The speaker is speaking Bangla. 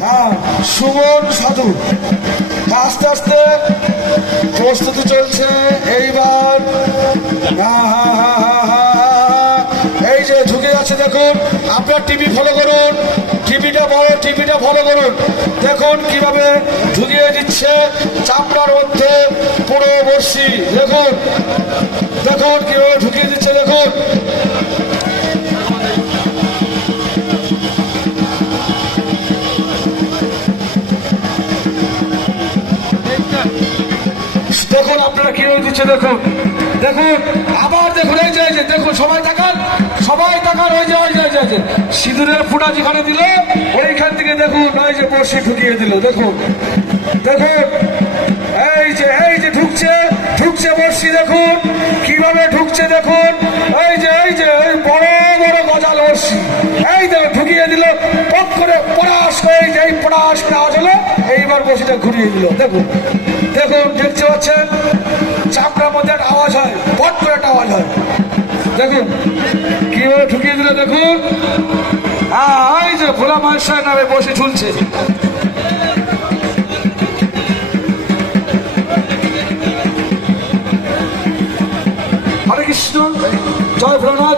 হ্যাঁ, সুমন সাধু আস্তে আস্তে প্রস্তুতি চলছে। এইবার এই যে ঢুকে যাচ্ছে, দেখুন আপনার টিভি ফলো করুন, টিভিটা বড়, টিভিটা ফলো করুন, দেখুন কিভাবে ঢুকিয়ে দিচ্ছে চামড়ার মধ্যে পুরো বড়শি। দেখুন দেখুন কিভাবে ঢুকিয়ে দিচ্ছে, দেখুন দেখুন আপনারা কিভাবে দিচ্ছে, দেখুন দেখুন আবার দেখুন, এই যে দেখুন সবাই তাকান, সবাই তাকান, ওই যে সিঁদুরের ফুটা যেখানে দিল ওইখান থেকে দেখুন ওই যে বড়শি ঢুকিয়ে দিল। দেখুন দেখুন এই যে ঢুকছে ঢুকছে বড়শি, দেখুন কিভাবে ঢুকছে, দেখুন এই যে বড় বড় গজাল বড়শি, এই দেখো ঢুকিয়ে দিল পপ করে পড়াশ করে, এই পড়াশ করে আওয়াজ হলো, এইবার বড়শিটা ঘুরিয়ে দিল। দেখুন দেখুন দেখতে পাচ্ছেন চামড়ার মধ্যে একটা আওয়াজ হয়, পট করে একটা আওয়াজ হয়, দেখুন কিভাবে ঢুকিয়ে দিল। দেখুন এই যে ভোলা মানুষের নামে বসে ঝুলছে।